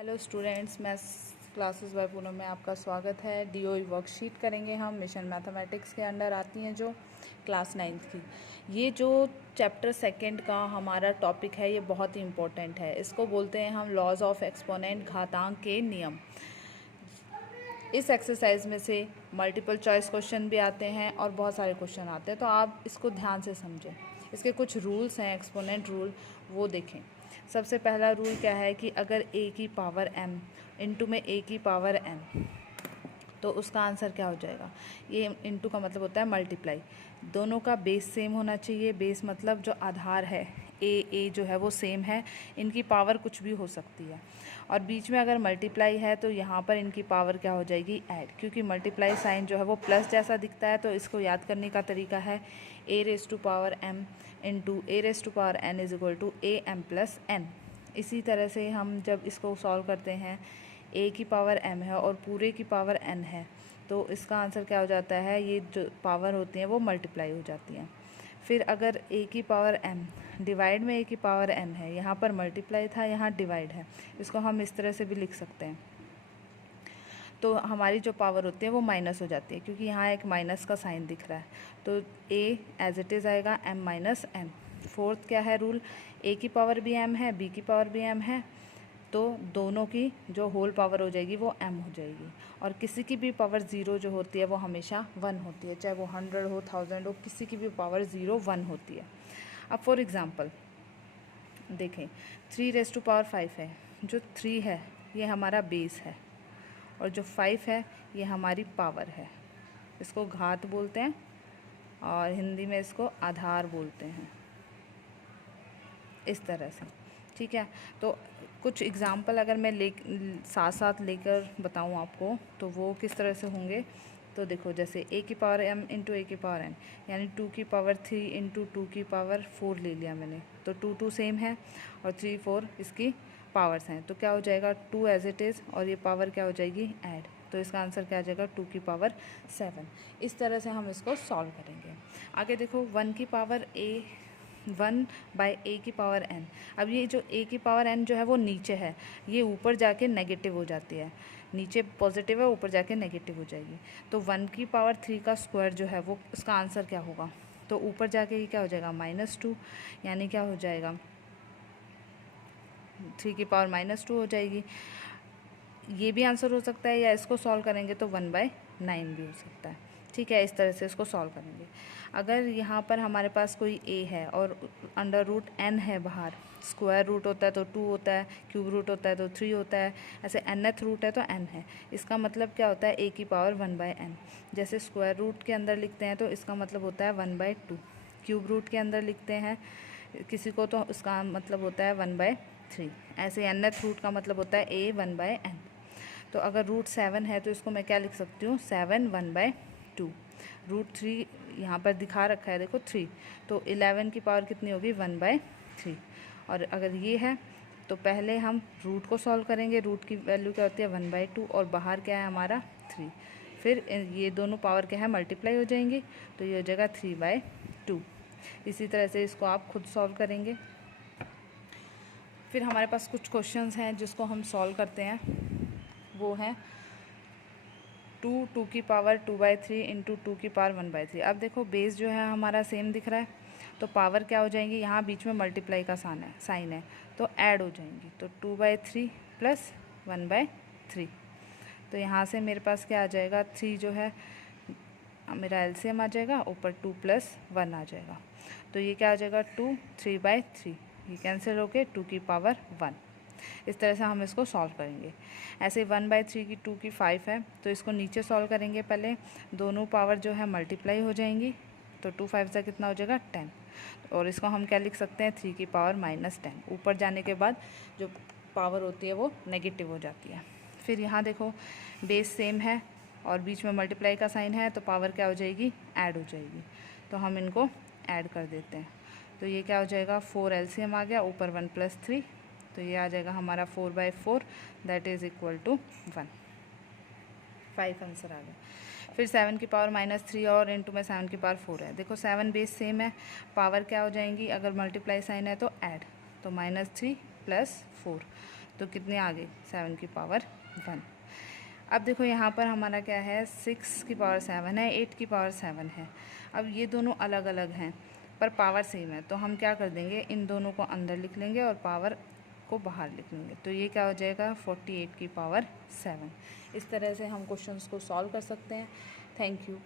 Hello students, मैं classes bye Poonam में आपका स्वागत है। डीओई वर्कशीट करेंगे हम, मिशन मैथमेटिक्स के अंडर आती हैं जो क्लास 9th की। ये जो चैप्टर सेकंड का हमारा टॉपिक है ये बहुत ही इम्पोर्टेंट है। इसको बोलते हैं हम लॉज ऑफ एक्सपोनेंट, घातांक के नियम। इस एक्सरसाइज में से मल्टीपल चॉइस क्वेश्चन भी आते हैं और बहुत सारे क्वेश्चन आते हैं, तो आप इसको ध्यान से समझें। इसके कुछ रूल्स हैं, एक्सपोनेंट रूल, वो देखें। सबसे पहला रूल क्या है कि अगर a की पावर m इंटू में a की पावर n, तो उसका आंसर क्या हो जाएगा। ये इंटू का मतलब होता है मल्टीप्लाई। दोनों का बेस सेम होना चाहिए। बेस मतलब जो आधार है ए जो है वो सेम है। इनकी पावर कुछ भी हो सकती है, और बीच में अगर मल्टीप्लाई है तो यहाँ पर इनकी पावर क्या हो जाएगी, ऐड। क्योंकि मल्टीप्लाई साइन जो है वो प्लस जैसा दिखता है, तो इसको याद करने का तरीका है a raise to power m into a raise to power n is equal to a m plus n। इसी तरह से हम जब इसको सॉल्व करते हैं, a की पावर m है और पूरे की पावर n है, तो इसका आंसर क्या हो जाता है, ये जो पावर होती हैं वो मल्टीप्लाई हो जाती हैं। फिर अगर a की पावर m डिवाइड में a की पावर n है, यहाँ पर मल्टीप्लाई था, यहाँ डिवाइड है, इसको हम इस तरह से भी लिख सकते हैं। तो हमारी जो पावर होती है वो माइनस हो जाती है, क्योंकि यहाँ एक माइनस का साइन दिख रहा है, तो a एज इट इज़ आएगा m माइनस n। फोर्थ क्या है रूल, a की पावर भी m है, b की पावर भी m है, तो दोनों की जो होल पावर हो जाएगी वो m हो जाएगी। और किसी की भी पावर ज़ीरो जो होती है वो हमेशा 1 होती है, चाहे वो 100 हो, 1000 हो, किसी की भी पावर 0 1 होती है। अब फॉर एग्ज़ाम्पल देखें, 3 रेज़ टू पावर 5 है। जो 3 है ये हमारा बेस है, और जो 5 है ये हमारी पावर है। इसको घात बोलते हैं और हिंदी में इसको आधार बोलते हैं, इस तरह से। ठीक है, तो कुछ एग्ज़ाम्पल अगर मैं साथ साथ लेकर बताऊं आपको, तो वो किस तरह से होंगे। तो देखो, जैसे a की पावर m इंटू a की पावर n, यानी 2 की पावर 3 इंटू 2 की पावर 4 ले लिया मैंने, तो 2 सेम है और 3 4 इसकी पावर्स हैं, तो क्या हो जाएगा 2 एज इट इज़, और ये पावर क्या हो जाएगी, ऐड। तो इसका आंसर क्या आ जाएगा 2 की पावर 7। इस तरह से हम इसको सॉल्व करेंगे। आगे देखो, 1 की पावर a 1 बाई ए की पावर n। अब ये जो a की पावर n जो है वो नीचे है, ये ऊपर जाके नेगेटिव हो जाती है। नीचे पॉजिटिव है, ऊपर जाके नेगेटिव हो जाएगी। तो 1 की पावर 3 का स्क्वायर जो है वो उसका आंसर क्या होगा, तो ऊपर जाके ये क्या हो जाएगा -2, यानी क्या हो जाएगा 3 की पावर -2 हो जाएगी। ये भी आंसर हो सकता है, या इसको सॉल्व करेंगे तो 1/9 भी हो सकता है। ठीक है, इस तरह से इसको सॉल्व करेंगे। अगर यहाँ पर हमारे पास कोई a है और अंडर रूट n है बाहर, स्क्वायर रूट होता है तो 2 होता है, क्यूब रूट होता है तो 3 होता है, ऐसे nth रूट है तो n है। इसका मतलब क्या होता है, a की पावर 1/n। जैसे स्क्वायर रूट के अंदर लिखते हैं तो इसका मतलब होता है 1/2। क्यूब रूट के अंदर लिखते हैं किसी को तो उसका मतलब होता है 1/3। ऐसे nth रूट का मतलब होता है a 1/n। तो अगर रूट 7 है तो इसको मैं क्या लिख सकती हूँ, 7 1/2। रूट 3 यहाँ पर दिखा रखा है, देखो 3, तो 11 की पावर कितनी होगी, 1/3। और अगर ये है तो पहले हम रूट को सॉल्व करेंगे। रूट की वैल्यू क्या होती है 1/2, और बाहर क्या है हमारा 3। फिर ये दोनों पावर क्या है, मल्टीप्लाई हो जाएंगी, तो ये हो जाएगा 3/2। इसी तरह से इसको आप खुद सॉल्व करेंगे। फिर हमारे पास कुछ क्वेश्चंस हैं जिसको हम सॉल्व करते हैं, वो है 2 की पावर 2/3 इंटू 2 की पावर 1/3। अब देखो, बेस जो है हमारा सेम दिख रहा है, तो पावर क्या हो जाएंगी, यहाँ बीच में मल्टीप्लाई का साइन है, तो ऐड हो जाएंगी। तो 2/3 प्लस 1/3, तो यहाँ से मेरे पास क्या आ जाएगा, 3 जो है मेरा एलसीएम आ जाएगा, ऊपर 2 + 1 आ जाएगा, तो ये क्या आ जाएगा 2 3/3, ये कैंसिल होके 2 की पावर 1। इस तरह से हम इसको सॉल्व करेंगे। ऐसे 1/3 की 2 की 5 है, तो इसको नीचे सॉल्व करेंगे। पहले दोनों पावर जो है मल्टीप्लाई हो जाएंगी, तो 2 5 से कितना हो जाएगा 10, और इसको हम क्या लिख सकते हैं, 3 की पावर -10। ऊपर जाने के बाद जो पावर होती है वो नेगेटिव हो जाती है। फिर यहाँ देखो, बेस सेम है और बीच में मल्टीप्लाई का साइन है, तो पावर क्या हो जाएगी, ऐड हो जाएगी। तो हम इनको ऐड कर देते हैं, तो ये क्या हो जाएगा, 4 एलसीएम आ गया, ऊपर 1 + 3, तो ये आ जाएगा हमारा 4/4, that is equal to 1। 5 answer आ गया। फिर 7 की पावर -3 और इंटू में 7 की पावर 4 है। देखो 7 बेस सेम है, पावर क्या हो जाएंगी, अगर मल्टीप्लाई साइन है तो ऐड, तो -3 + 4, तो कितने आ गए 7 की पावर 1। अब देखो यहाँ पर हमारा क्या है 6 की पावर 7 है, 8 की पावर 7 है। अब ये दोनों अलग अलग हैं पर पावर सेम है, तो हम क्या कर देंगे, इन दोनों को अंदर लिख लेंगे और पावर को बाहर लिख लेंगे। तो ये क्या हो जाएगा 48 की पावर 7। इस तरह से हम क्वेश्चंस को सॉल्व कर सकते हैं। Thank you.